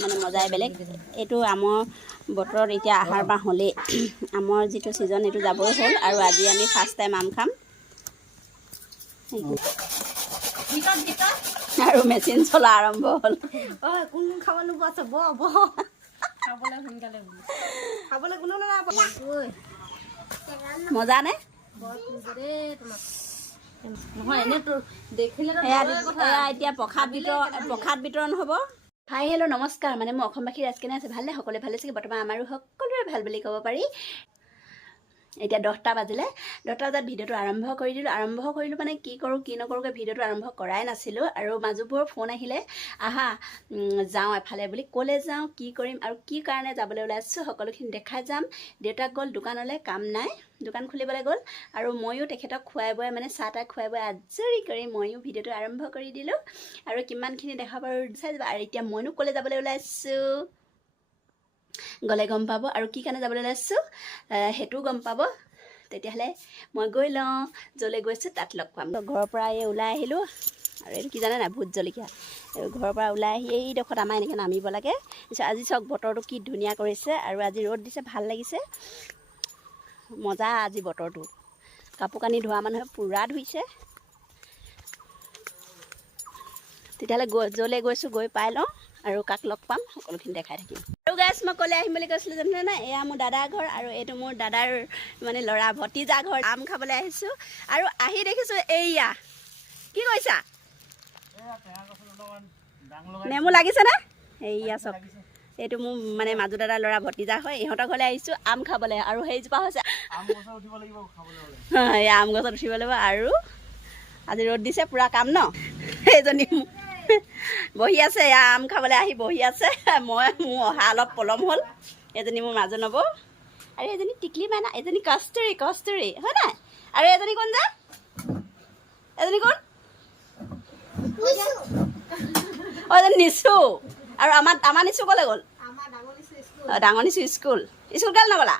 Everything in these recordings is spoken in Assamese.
মানে মজাই বেলেগ। এইটো আমৰ বতৰত এতিয়া আহাৰ মাহ হ'লেই আমৰ যিটো ছিজন এইটো যাবই হ'ল আৰু আজি আমি ফাৰ্ষ্ট টাইম আম খাম। আৰু মেচিন চলা আৰম্ভ হ'ল। কোন খাব নোপোৱা আছে খাবলৈ সোনকালে খাবলৈ কোনো মজা নে? নহয় এনেই তোৰ দেখিলে এতিয়া প্ৰসাদ বিতৰণ হ'ব। হাই হেল্ল' নমস্কাৰ। মানে মই অসমবাসী ৰাজকেনে আছে ভালনে? সকলোৱে ভালে চাগে। বৰ্তমান আমাৰো সকলোৰে ভাল বুলি ক'ব পাৰি। এতিয়া 10টা বাজিলে। 10টা বজাত ভিডিঅ'টো আৰম্ভ কৰিলোঁ মানে কি কৰোঁ কি নকৰোঁকৈ ভিডিঅ'টো আৰম্ভ কৰাই নাছিলোঁ। আৰু মাজুবোৰৰ ফোন আহিলে আহা যাওঁ এফালে বুলি। ক'লৈ যাওঁ, কি কৰিম আৰু কি কাৰণে যাবলৈ ওলাইছোঁ সকলোখিনি দেখাই যাম। দেউতাক গ'ল দোকানলৈ, কাম নাই, দোকান খুলিবলৈ গ'ল। আৰু ময়ো তেখেতক খুৱাই বুৱাই মানে চাহ তাহ খুৱাই বুৱাই আজৰি কৰি ময়ো ভিডিঅ'টো আৰম্ভ কৰি দিলোঁ। আৰু কিমানখিনি দেখাব পাৰোঁ চাই যাবা। আৰু এতিয়া মইনো ক'লৈ যাবলৈ ওলাইছোঁ গ'লে গম পাব, আৰু কি কাৰণে যাবলৈ ওলাইছোঁ সেইটোও গম পাব। তেতিয়াহ'লে মই গৈ লওঁ, য'লৈ গৈছোঁ তাত লগ পাম। ঘৰৰ পৰা এই ওলাই আহিলোঁ। আৰু এইটো কি জানে নাই, ভোট জলকীয়া। ঘৰৰ পৰা ওলাই আহি এইডোখৰত আমাৰ এনেকৈ নামিব লাগে। আজি চাওক বতৰটো কি ধুনীয়া কৰিছে, আৰু আজি ৰ'দ দিছে, ভাল লাগিছে, মজা আজি বতৰটো। কাপোৰ কানি ধোৱা মানুহে পূৰা ধুইছে। তেতিয়াহ'লে য'লৈ গৈছোঁ গৈ পাই লওঁ আৰু কাক লগ পাম সকলোখিনি দেখাই থাকিম। আৰু গাইছ মই ক'লৈ আহিম বুলি কৈছিলোঁ জানে নাই? এয়া মোৰ দাদাৰ ঘৰ, আৰু এইটো মোৰ দাদাৰ মানে ল'ৰা ভতিজা ঘৰ। আম খাবলৈ আহিছোঁ আৰু আহি দেখিছোঁ এইয়া কি কৰিছা? নেমু লাগিছেনে? এইয়া চব এইটো মোৰ মানে মাজু দাদাৰ ল'ৰা ভতিজা হয়। ইহঁতৰ ঘৰলৈ আহিছোঁ আম খাবলৈ। আৰু সেইজোপা হৈছে আম গছত উঠিব লাগিব। আৰু আজি ৰ'দ দিছে, পূৰা কাম ন। সেইজনী বহি আছে, এয়া আম খাবলৈ আহি বহি আছে। মোৰ অহা অলপ পলম হ'ল। এজনী মোৰ মাজু নবৌ, আৰু এজনী টিকলি মাইনা, এজনী কস্তুৰী হয় নাই? আৰু এজনী কোন যে? এজনী কোন? এজনী নিচু। আৰু আমাৰ নিচু ক'লৈ গ'ল? ডাঙৰ নিচু স্কুল কেলৈ নগ'লা?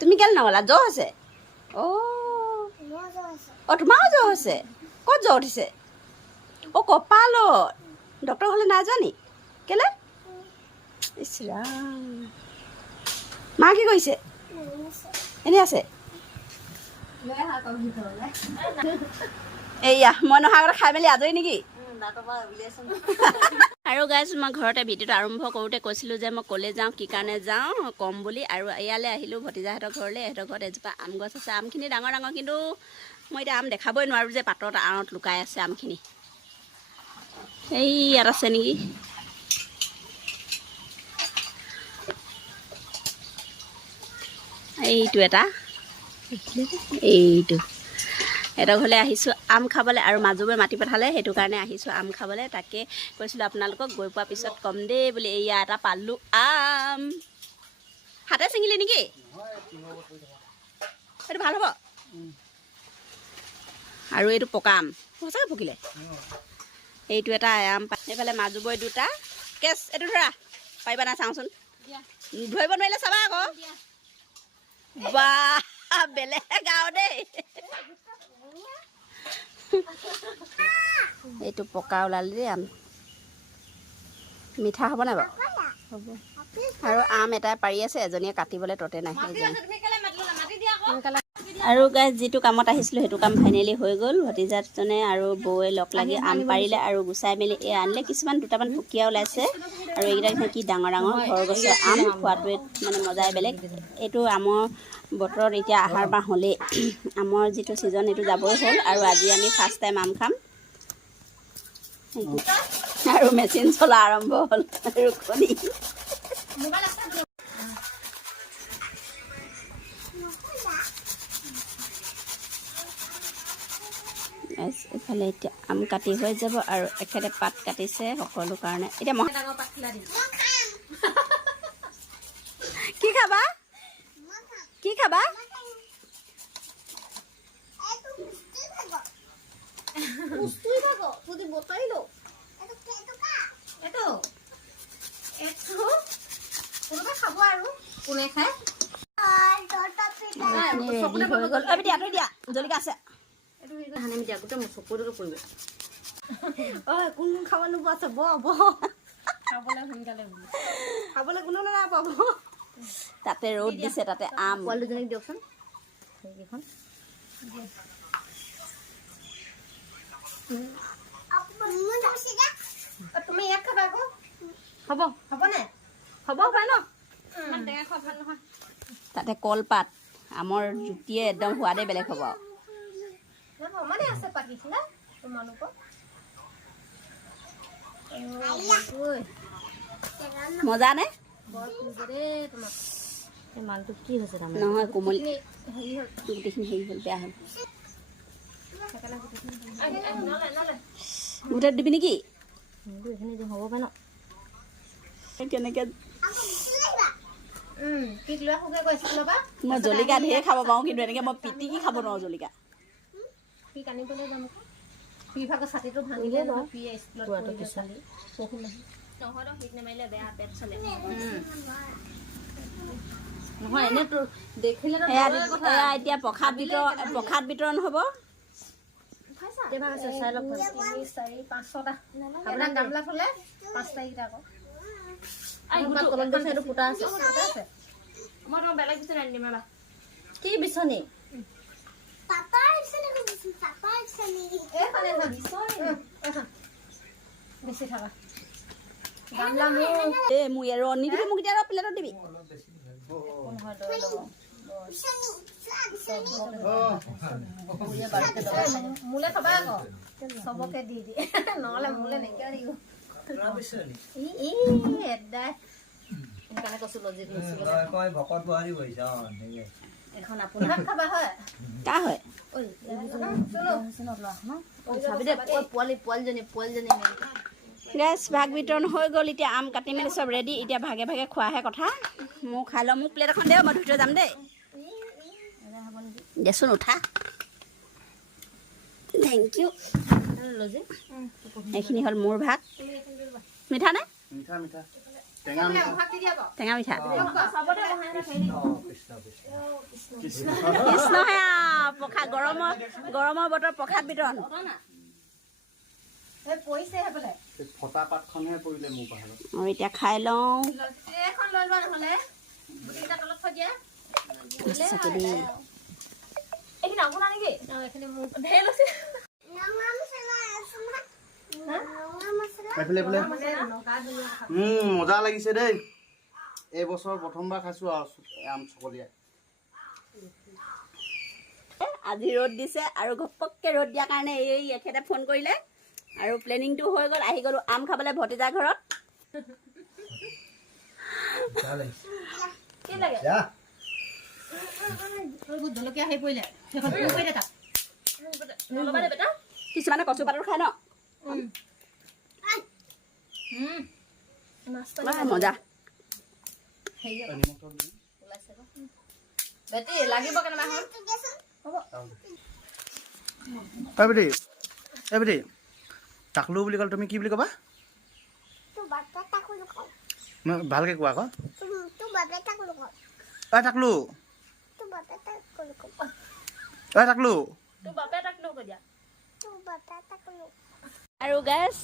তুমি কেলৈ নগ'লা? জ্বৰ হৈছে? তোমাৰো জ্বৰ হৈছে? ক'ত জ্বৰ উঠিছে? কঁপালত। ডক্টৰ ঘৰলৈ নাই যোৱা নি? কেলৈ? ইছ ৰাম। মা কি কৰিছে? এনেই আছে। এইয়া মই নহা আগতে খাই মেলি আজৰি নেকি? আৰু গাইছ মই ঘৰতে ভিডিঅ'টো আৰম্ভ কৰোঁতে কৈছিলোঁ যে মই ক'লৈ যাওঁ কি কাৰণে যাওঁ ক'ম বুলি। আৰু ইয়ালৈ আহিলোঁ ভতিজাহঁতৰ ঘৰলৈ। ইহঁতৰ ঘৰত এজোপা আম গছ আছে। আমখিনি ডাঙৰ ডাঙৰ, কিন্তু মই এতিয়া আম দেখাবই নোৱাৰোঁ যে পাতৰ আঁৰত লুকাই আছে আমখিনি। এই ইয়াত আছে নেকি? এইটো এটা, এইটো সিহঁতৰ ঘৰলৈ আহিছোঁ আম খাবলৈ। আৰু মাজুবোৰে মাতি পঠালে, সেইটো কাৰণে আহিছোঁ আম খাবলৈ। তাকে কৈছিলোঁ আপোনালোকক গৈ পোৱাৰ পিছত ক'ম দেই বুলি। এইয়া এটা পালোঁ আম। হাতে ছিঙিলি নেকি? সেইটো ভাল হ'ব। আৰু এইটো পকা আম, সঁচাকৈ পকিলে। এইটো এটা আম। এইফালে মাজুবই দুটা কেছ। এইটো ধৰা, পাৰিবা নাই চাওঁচোন। ধৰিব নোৱাৰিলে চাবা আকৌ। বাহ, বেলেগ আৰু দেই। এইটো পকা ওলালে দেই আম। মিঠা হ'ব নাই বাৰু? হ'ব। আৰু আম এটাই পাৰি আছে, এজনীয়ে কাটিবলৈ ততে নাই। আৰু গাইজ যিটো কামত আহিছিলোঁ সেইটো কাম ফাইনেলি হৈ গ'ল। ভতিজাজনে আৰু বৌৱে লগ লাগি আম পাৰিলে আৰু গুচাই মেলি আনিলে। কিছুমান দুটামান পুকীয়া ওলাইছে, আৰু এইকেইটা কি ডাঙৰ ডাঙৰ ঘৰৰ গছৰ আম। খোৱাটোৱে মানে মজাই বেলেগ। এইটো আমৰ বতৰত এতিয়া আহাৰ মাহ হ'লেই আমৰ যিটো ছিজন এইটো যাবই হ'ল। আৰু আজি আমি ফাৰ্ষ্ট টাইম আম খাম। আৰু মেচিন চলা আৰম্ভ হ'ল ৰুকনি। এইফালে এতিয়া আম কাটি হৈ যাব, আৰু এখেতে পাত কাটিছে সকলো কাৰণে। এতিয়া মই কি খাবা? কি খাবা? খাব আৰু কোনে খায়? দিয়া জলকীয়া আছে। কোন খাব নোপোৱা আছে খাবলৈ সোনকালে বুলি খাবলৈ কোনো নাপাব তাতে ৰ'দ দিছে তাতে আম পোৱালি দুজনীক দিয়কচোন সেইকেইখন তুমি ইয়াত খাবা আকৌ হ'ব হ'বনে হ'ব পাৰে ন ইমান টেঙা খোৱা ভাল নহয় তাতে কলপাত আমৰ জুতিয়ে একদম সোৱাদে বেলেগ হ'ব মানে আছে পাতিছিলা তোমালোকৰ মজা নে বৰ ফুলৰে তোমাক এই মালটো কি হৈছে তাৰমানে নহয় কোমল হেৰি হ'ল গোটেইখিনি হেৰি হ'ল বেয়া হ'ল সেইকাৰণে নলে গোটেই দিবি নেকি এইখিনি হ'ব পাৰে ন কেনেকৈ ঠিক লৈ শুকে কৈছিলোঁ বা মই জলকীয়া ধেৰ খাব পাৰোঁ কিন্তু এনেকৈ মই পিটিকি খাব নোৱাৰোঁ জলকীয়া ঠিক আনিবলৈ যাম ফি ভাগৰ ছাতিটো ভাঙিলে নহয় ফি স্কুলত পৰিলে চালি পঢ়ি নাহি নহয় ঠিক নামাৰিলে বেয়া পেট চলে নহয় এনেতো দেখিলে এয়া এতিয়া প্ৰসাদ বিতৰণ হ'ব কেইভাগ আছে চাই লওক 3 4 5 6টা আপোনাৰ গামলা থলে 5টা এইটা আকৌ কলম দিছে এইটো ফুটা আছে মই তোমাক বেলেগ বিচনি আনি দিম ৰবা কি বিচনি বেছি থাকা গামলা মোৰ ৰণী দিবি মোক এতিয়া প্লেটত দিবি মোলে থবা আকৌ চবকে দি দি নহ'লে মোলে নাইকিয়া দিব সোনকালে কৈছো লজিক এখন আপোনাৰ খাবা হয় কাৰ হয় পোৱালিজনী গেছ ভাগ বিতৰণ হৈ গ'ল এতিয়া আম কাটি মেলি চব ৰেডি এতিয়া ভাগে ভাগে খোৱাহে কথা মোক খাই লওঁ মোক প্লেট এখন দে মই ধুই থৈ যাম দেই দেচোন উঠা থেংক ইউ এইখিনি হ'ল মোৰ ভাগ মিঠা নে টেঙা মিঠা কৃষ্ণহে প্ৰসাদ গৰমৰ বতৰ প্ৰসাদ বিতৰণ আৰু এতিয়া খাই লওঁ মজা লাগিছে দেই এইবছৰ প্ৰথমবাৰ খাইছো আম চকলীয়া আজি ৰ'দ দিছে আৰু ঘপককৈ ৰ'দ দিয়াৰ কাৰণে এই এখেতে ফোন কৰিলে আৰু প্লেনিংটো হৈ গ'ল আহি গ'লো আম খাবলৈ ভতিজা ঘৰত জলকীয়া হৈ পৰিলে কিছুমানে কচু পাতৰ খায় ন মজা লাগিব কেনেবা টাকলু বুলি ক'লে তুমি কি বুলি ক'বা ভালকে কোৱা আকৌ টাকলু টাকলু আৰু গেছ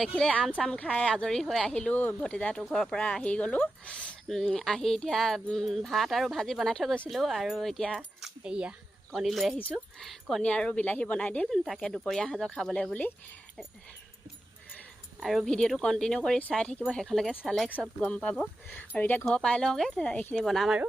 দেখিলে আম চাম খাই আজৰি হৈ আহিলোঁ ভতিজাটোৰ ঘৰৰ পৰা আহি গ'লোঁ আহি এতিয়া ভাত আৰু ভাজি বনাই থৈ গৈছিলোঁ আৰু এতিয়া এয়া কণী লৈ আহিছোঁ কণী আৰু বিলাহী বনাই দিম তাকে দুপৰীয়া সাঁজৰ খাবলৈ বুলি আৰু ভিডিঅ'টো কণ্টিনিউ কৰি চাই থাকিব শেষলৈকে চালে চব গম পাব আৰু এতিয়া ঘৰ পাই লওঁগৈ এইখিনি বনাম আৰু